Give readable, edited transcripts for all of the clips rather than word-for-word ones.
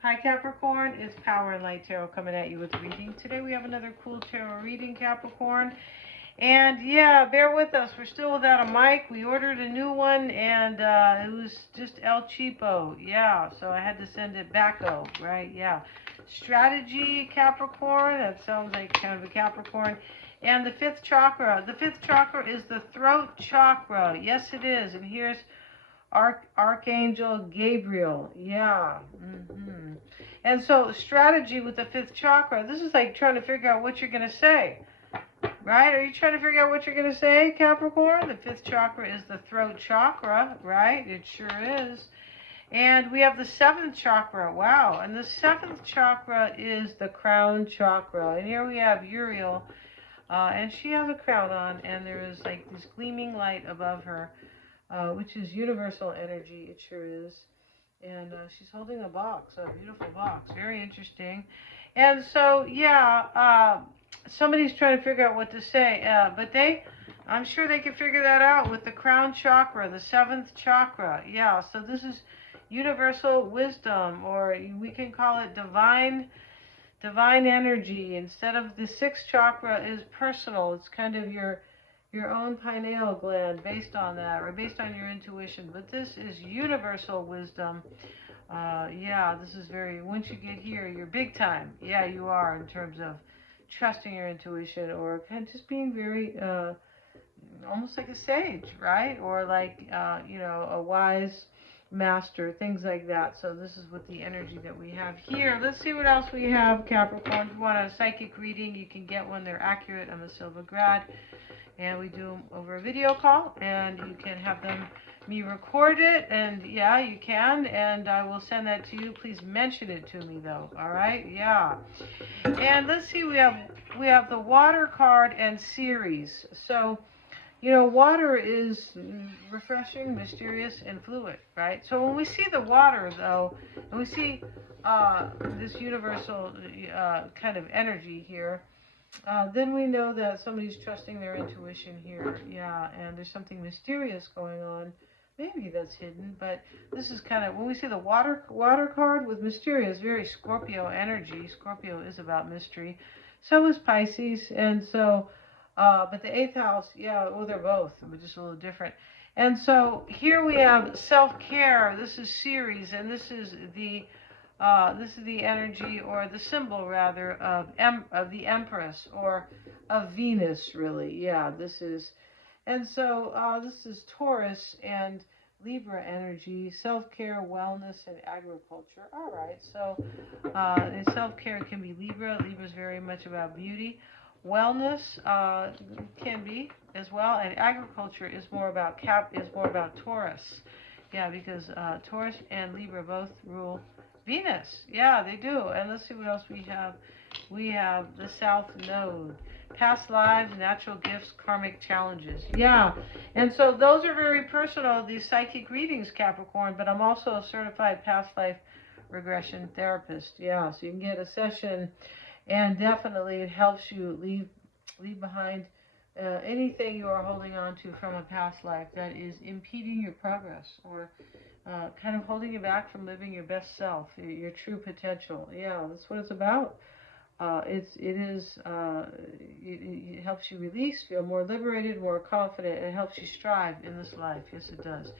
Hi Capricorn, it's Power and Light Tarot coming at you with a reading. Today we have another cool tarot reading, Capricorn. And yeah, bear with us. We're still without a mic. We ordered a new one and it was just El Cheapo. Yeah, so I had to send it back, right? Yeah. Strategy, Capricorn. That sounds like kind of a Capricorn. And the fifth chakra. The fifth chakra is the throat chakra. Yes, it is. And here's Archangel Gabriel. Yeah. And so strategy with the fifth chakra. This is like trying to figure out what you're going to say. Right? Are you trying to figure out what you're going to say, Capricorn? The fifth chakra is the throat chakra, right? It sure is. And we have the seventh chakra. Wow. And the seventh chakra is the crown chakra. And here we have Uriel. And she has a crown on. And there is like this gleaming light above her, which is universal energy. It sure is. And she's holding a box, a beautiful box. Very interesting. And so, yeah, somebody's trying to figure out what to say, but I'm sure they can figure that out with the crown chakra, the seventh chakra. Yeah, so this is universal wisdom, or we can call it divine energy. Instead of the sixth chakra is personal. It's kind of your own pineal gland based on that, or based on your intuition. But this is universal wisdom. Yeah, this is very, once you get here, you're big time. Yeah, you are, in terms of trusting your intuition, or kind of just being very, almost like a sage, right? Or like, a wise master, things like that. So this is what the energy that we have here. Let's see what else we have, Capricorn. If you want a psychic reading, you can get one. They're accurate. I'm a Silver Grad. And we do them over a video call, and you can have me record it, and yeah, you can, and I will send that to you. Please mention it to me though. All right? Yeah. And let's see, we have the water card and series. So, water is refreshing, mysterious, and fluid, right? So when we see the water, though, and we see this universal kind of energy here, then we know that somebody's trusting their intuition here. Yeah, and there's something mysterious going on. Maybe that's hidden, but this is kind of, when we see the water card with mysterious, very Scorpio energy. Scorpio is about mystery. So is Pisces, and so, but the eighth house, yeah, well, they're both, but just a little different. And so here we have self-care. This is Ceres, and this is the energy, or the symbol rather, of the Empress, or of Venus, really. Yeah, this is, and so this is Taurus and Libra energy, self-care, wellness, and agriculture. All right, so self-care can be Libra. Libra is very much about beauty. Wellness can be as well, and agriculture is more about Taurus. Yeah, because Taurus and Libra both rule Venus. Yeah, they do. And let's see what else we have. We have the South Node. Past lives, natural gifts, karmic challenges. Yeah. And so those are very personal, these psychic readings, Capricorn, but I'm also a certified past life regression therapist. Yeah, so you can get a session, and definitely it helps you leave behind anything you are holding on to from a past life that is impeding your progress, or kind of holding you back from living your best self, your true potential. Yeah, that's what it's about. It helps you release, feel more liberated, more confident. It helps you strive in this life. Yes, it does.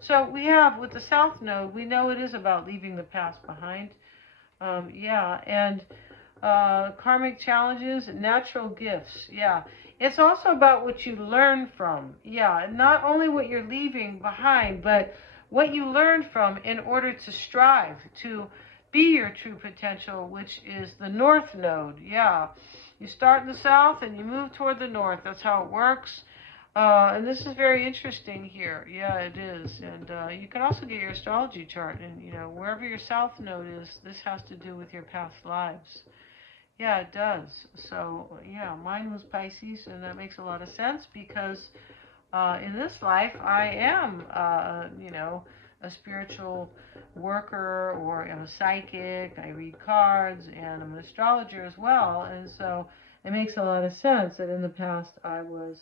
So we have, with the South Node, we know it is about leaving the past behind. Yeah, and karmic challenges, natural gifts. Yeah, it's also about what you learn from. Yeah, not only what you're leaving behind, but what you learn from in order to strive to be your true potential, which is the North Node. Yeah, you start in the South and you move toward the North. That's how it works. And this is very interesting here. Yeah, it is. And you can also get your astrology chart, and wherever your South Node is, this has to do with your past lives. Yeah, it does. So, yeah, mine was Pisces, and that makes a lot of sense because in this life I am, a spiritual worker, or I'm a psychic. I read cards, and I'm an astrologer as well. And so it makes a lot of sense that in the past I was,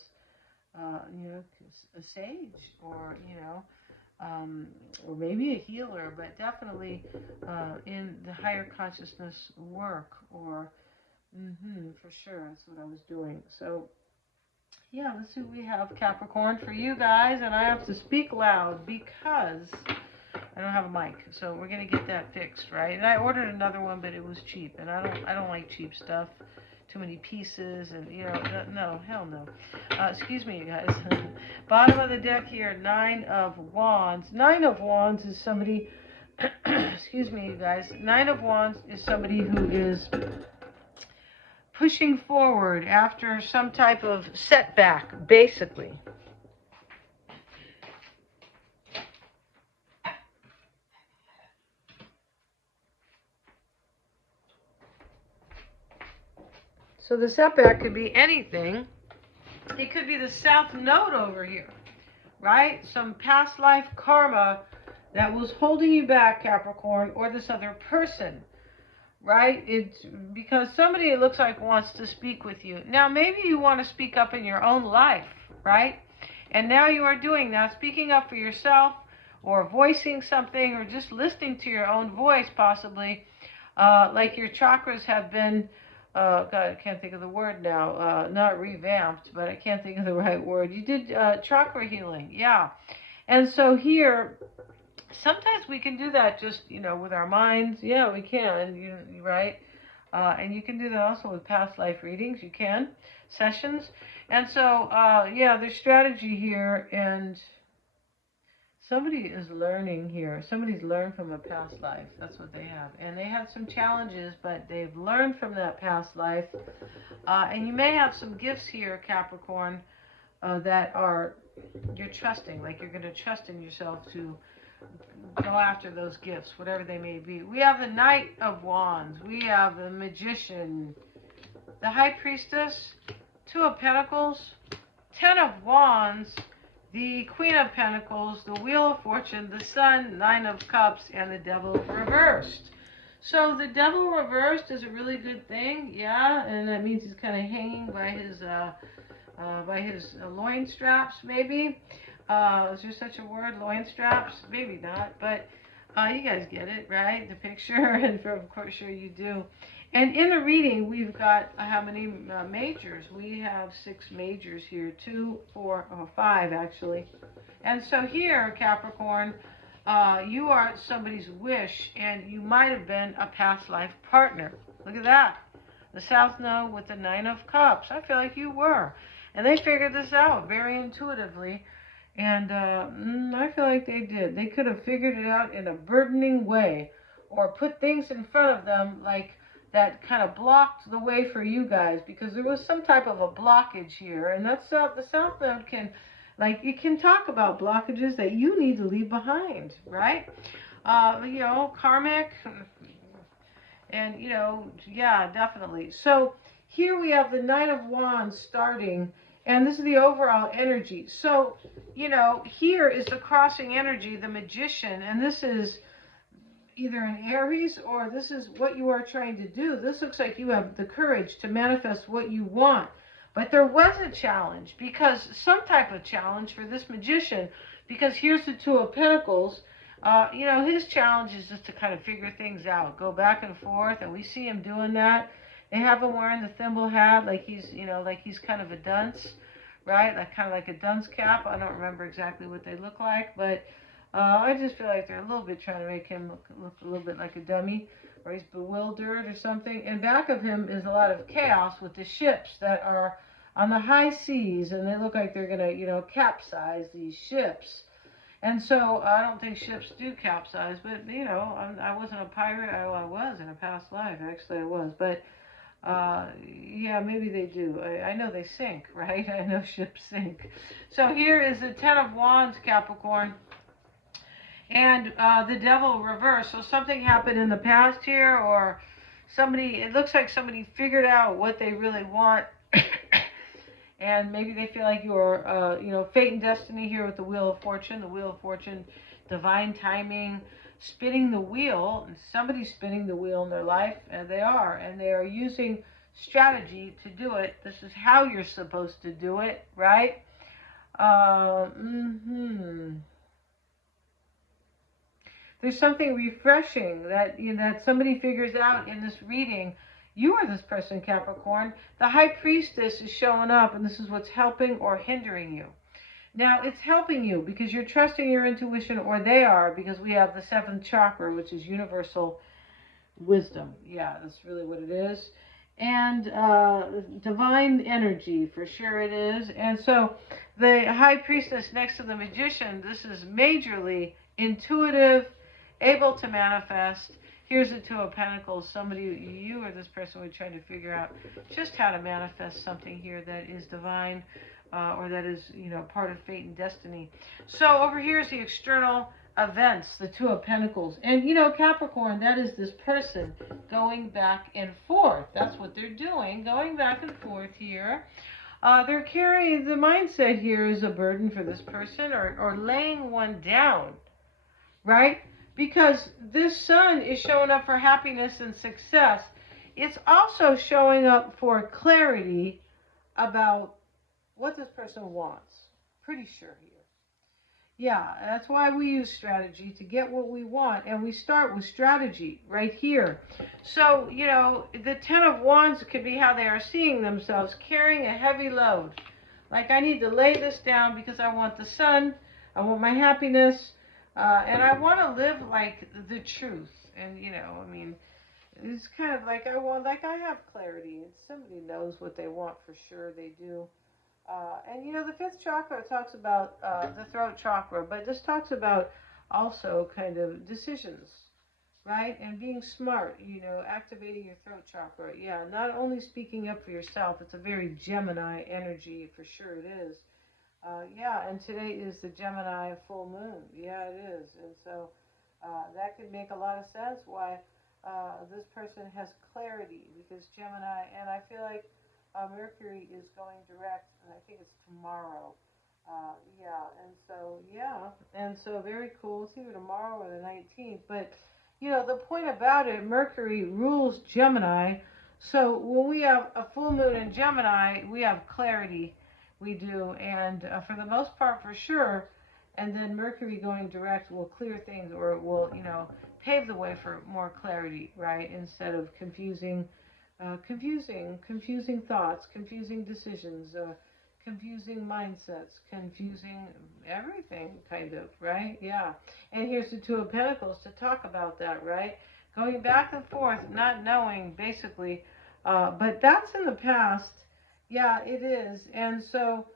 a sage, or, or maybe a healer, but definitely in the higher consciousness work, or for sure, that's what I was doing. So yeah, let's see what we have, Capricorn, for you guys. And I have to speak loud because I don't have a mic. So we're gonna get that fixed, right? And I ordered another one, but it was cheap, and I don't like cheap stuff. Too many pieces, and no, hell no. Excuse me, you guys. Bottom of the deck here, Nine of Wands. Nine of Wands is somebody. Excuse me, you guys. Nine of Wands is somebody who is pushing forward after some type of setback, basically. So the setback could be anything. It could be the South Node over here, right? Some past life karma that was holding you back, Capricorn, or this other person, right? It's because somebody, it looks like, wants to speak with you. Now, maybe you want to speak up in your own life, right? And now you are doing that, speaking up for yourself, or voicing something, or just listening to your own voice, possibly. Like your chakras have been, God, I can't think of the word now, not revamped, but I can't think of the right word. You did chakra healing, yeah. And so here, sometimes we can do that just, with our minds. Yeah, we can, right? And you can do that also with past life readings. You can, sessions. And so, yeah, there's strategy here, and somebody is learning here. Somebody's learned from a past life. That's what they have. And they have some challenges, but they've learned from that past life. And you may have some gifts here, Capricorn, that you're trusting. Like you're going to trust in yourself to go after those gifts, whatever they may be. We have the Knight of Wands. We have the Magician, the High Priestess, Two of Pentacles, Ten of Wands, the Queen of Pentacles, the Wheel of Fortune, the Sun, Nine of Cups, and the Devil reversed. So the Devil reversed is a really good thing, yeah, and that means he's kind of hanging by his loin straps, maybe. Is there such a word, loin straps? Maybe not, but you guys get it, right? The picture, and of course, sure you do. And in the reading, we've got how many majors? We have 6 majors here, 2, 4, 5 actually. And so here, Capricorn, you are somebody's wish, and you might have been a past life partner. Look at that. The South Node with the Nine of Cups. I feel like you were. And they figured this out very intuitively. And I feel like they did. They could have figured it out in a burdening way, or put things in front of them like that kind of blocked the way for you guys, because there was some type of a blockage here. And that's the South Node can, like, you can talk about blockages that you need to leave behind, right? Karmic, and yeah, definitely. So here we have the Knight of Wands starting, and this is the overall energy. So, here is the crossing energy, the Magician, and this is either an Aries, or this is what you are trying to do. This looks like you have the courage to manifest what you want. But there was a challenge, because some type of challenge for this Magician, because here's the Two of Pentacles. His challenge is just to kind of figure things out, go back and forth, and we see him doing that. They have him wearing the thimble hat, like he's kind of a dunce, right? Like kind of like a dunce cap. I don't remember exactly what they look like, but I just feel like they're a little bit trying to make him look a little bit like a dummy, or he's bewildered or something. And back of him is a lot of chaos with the ships that are on the high seas, and they look like they're gonna, capsize these ships. And so I don't think ships do capsize, but I wasn't a pirate. I was in a past life, actually I was, but yeah, maybe they do. I know they sink, right? I know ships sink. So here is the Ten of Wands, Capricorn, and the Devil reversed. So something happened in the past here, or it looks like somebody figured out what they really want. And maybe they feel like you're, fate and destiny here with the Wheel of Fortune. The Wheel of Fortune, divine timing, spinning the wheel. And somebody's spinning the wheel in their life, and they are using strategy to do it. This is how you're supposed to do it, right? there's something refreshing that, you know, that somebody figures out in this reading. You are this person, Capricorn. The High Priestess is showing up, and this is what's helping or hindering you. Now, it's helping you because you're trusting your intuition, or they are, because we have the 7th chakra, which is universal wisdom. Yeah, that's really what it is. And divine energy, for sure it is. And so the High Priestess next to the Magician, this is majorly intuitive, able to manifest. Here's the Two of Pentacles. Somebody, you or this person, would try to figure out just how to manifest something here that is divine, or that is, you know, part of fate and destiny. So over here is the external events, the Two of Pentacles. And, you know, Capricorn, that is this person going back and forth. That's what they're doing, going back and forth here. They're carrying, the mindset here is a burden for this person, or laying one down, right? Because this Sun is showing up for happiness and success. It's also showing up for clarity about what this person wants. Pretty sure here. Yeah, that's why we use strategy to get what we want. And we start with strategy right here. So, you know, the 10 of Wands could be how they are seeing themselves, carrying a heavy load. Like, I need to lay this down because I want the Sun, I want my happiness, and I want to live like the truth. And, you know, I mean, it's kind of like I have clarity. Somebody knows what they want for sure. They do. And, you know, the 5th chakra talks about the throat chakra, but this talks about also kind of decisions, right? And being smart, you know, activating your throat chakra. Yeah, not only speaking up for yourself. It's a very Gemini energy, for sure it is. Yeah, and today is the Gemini full moon. Yeah, it is. And so that could make a lot of sense why this person has clarity, because Gemini, and I feel like Mercury is going direct, and I think it's tomorrow. And so very cool. It's either tomorrow or the 19th. But, you know, the point about it, Mercury rules Gemini. So when we have a full moon in Gemini, we have clarity. We do. And for the most part, for sure. And then Mercury going direct will clear things, or it will, you know, pave the way for more clarity, right? Instead of confusing thoughts, confusing decisions, confusing mindsets, confusing everything, kind of, right? Yeah. And here's the Two of Pentacles to talk about that, right? Going back and forth, not knowing, basically, but that's in the past. Yeah, it is. And so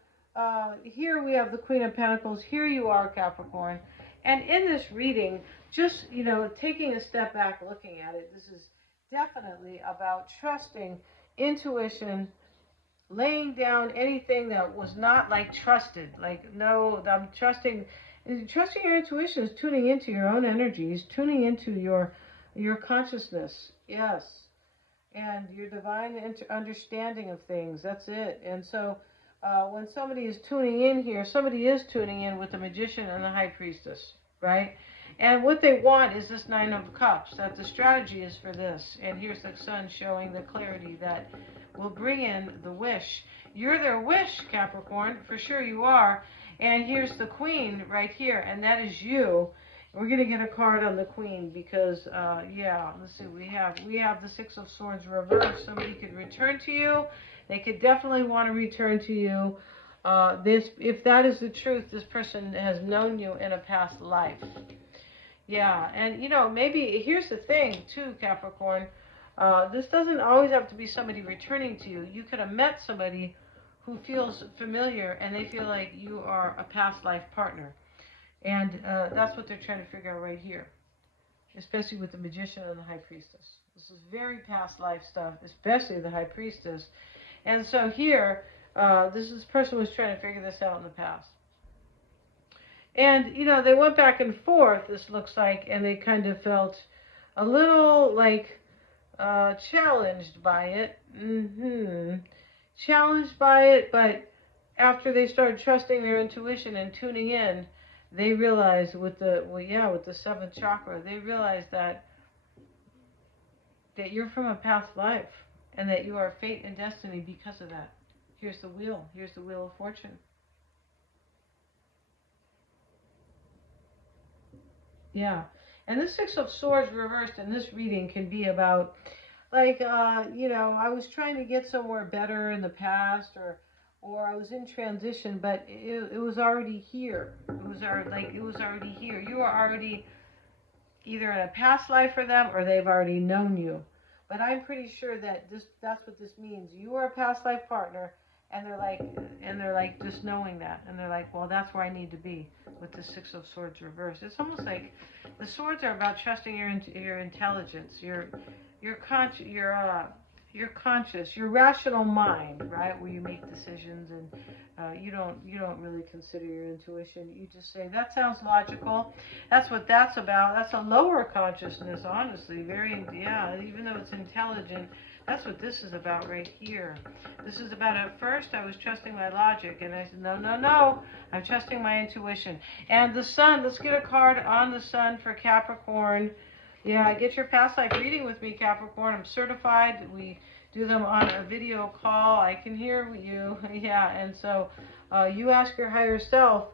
here we have the Queen of Pentacles. Here you are, Capricorn. And in this reading, just, you know, taking a step back, looking at it, this is definitely about trusting intuition, laying down anything that was not like trusted. Like, no, I'm trusting your intuition is tuning into your own energies, tuning into your consciousness. Yes. And your divine understanding of things. That's it. And so when somebody is tuning in here, somebody is tuning in with the Magician and the High Priestess, right? And what they want is this 9 of Cups, that the strategy is for this. And here's the Sun showing the clarity that will bring in the wish. You're their wish, Capricorn, for sure you are. And here's the Queen right here, and that is you. We're going to get a card on the Queen because, yeah, let's see, we have the 6 of Swords reversed. Somebody could return to you. They could definitely want to return to you. If that is the truth, this person has known you in a past life. Yeah, and, you know, maybe, here's the thing, too, Capricorn. This doesn't always have to be somebody returning to you. You could have met somebody who feels familiar, and they feel like you are a past life partner. And that's what they're trying to figure out right here, especially with the Magician and the High Priestess. This is very past life stuff, especially the High Priestess. And so here, this person was trying to figure this out in the past. And, you know, they went back and forth, this looks like, and they kind of felt a little, like, challenged by it. Challenged by it, but after they started trusting their intuition and tuning in, they realized with the 7th chakra, they realized that you're from a past life and that you are fate and destiny because of that. Here's the wheel. Here's the Wheel of Fortune. Yeah. And the Six of Swords reversed in this reading can be about, like, you know, I was trying to get somewhere better in the past, or I was in transition, but it was already here. It was already, like, it was already here. You are already either in a past life for them, or they've already known you. But I'm pretty sure that that's what this means. You are a past life partner, and they're like just knowing that, and they're like, well, that's where I need to be with the Six of Swords reversed. It's almost like the swords are about trusting your intelligence, your conscious, your conscious, your rational mind, right, where you make decisions, and you don't really consider your intuition. You just say, that sounds logical. That's what that's about. That's a lower consciousness, honestly. Very, yeah, even though it's intelligent, that's what this is about right here. This is about, at first I was trusting my logic, and I said, no, no, no, I'm trusting my intuition. And the sun, let's get a card on the sun for Capricorn. Yeah, get your past life reading with me, Capricorn. I'm certified. We do them on a video call. I can hear you. Yeah, and so you ask your higher self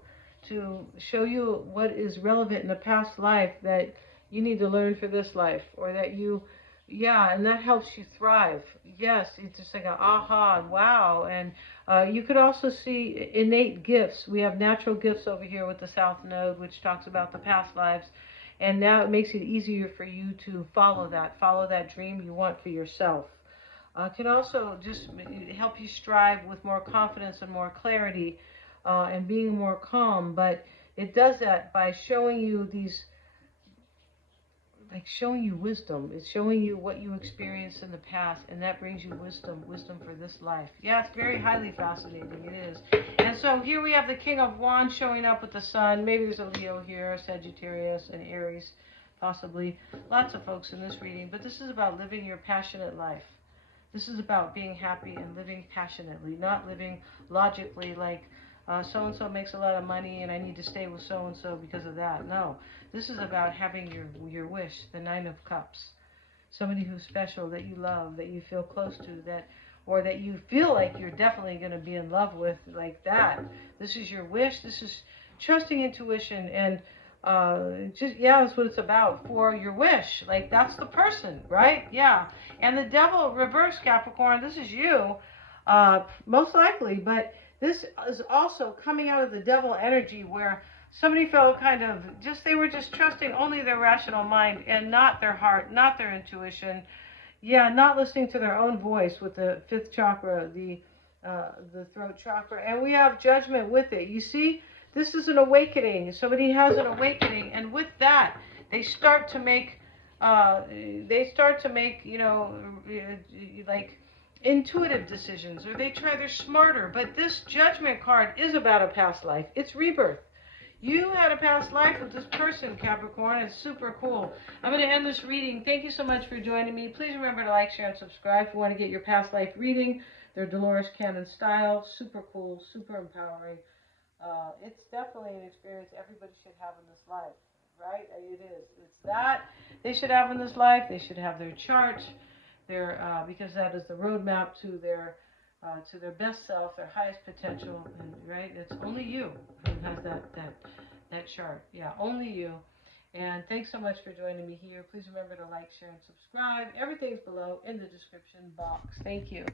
to show you what is relevant in the past life that you need to learn for this life, or that you, yeah, and that helps you thrive. Yes, it's just like an aha, wow. And you could also see innate gifts. We have natural gifts over here with the South Node, which talks about the past lives. And now it makes it easier for you to follow that dream you want for yourself. Can also just help you strive with more confidence and more clarity, and being more calm. But it does that by showing you these, like showing you wisdom. It's showing you what you experienced in the past, and that brings you wisdom for this life. Yeah, it's very highly fascinating. It is. And so here we have the King of Wands showing up with the Sun. Maybe there's a Leo here, Sagittarius, and Aries, possibly. Lots of folks in this reading. But this is about living your passionate life. This is about being happy and living passionately, not living logically, like so-and-so makes a lot of money and I need to stay with so-and-so because of that. No, this is about having your wish, the Nine of Cups. Somebody who's special, that you love, that you feel close to, that, or that you feel like you're definitely going to be in love with, like that. This is your wish. This is trusting intuition, and just, yeah, that's what it's about, for your wish. Like, that's the person, right? Yeah. And the Devil reverse, Capricorn, this is you, most likely, but this is also coming out of the Devil energy, where somebody felt kind of just, they were just trusting only their rational mind and not their heart, not their intuition. Yeah, not listening to their own voice with the fifth chakra, the throat chakra. And we have Judgment with it. You see, this is an awakening. Somebody has an awakening, and with that, they start to make, you know, like intuitive decisions, or they're smarter. But this Judgment card is about a past life. It's rebirth. You had a past life with this person, Capricorn. It's super cool. I'm going to end this reading. Thank you so much for joining me. Please remember to like, share, and subscribe if you want to get your past life reading. They're Dolores Cannon style. Super cool, super empowering. It's definitely an experience everybody should have in this life, right? It is. It's that they should have in this life. They should have their chart, because that is the roadmap to their best self, their highest potential, and right, it's only you who has that chart. Yeah, only you. And thanks so much for joining me here. Please remember to like, share, and subscribe. Everything's below in the description box. Thank you.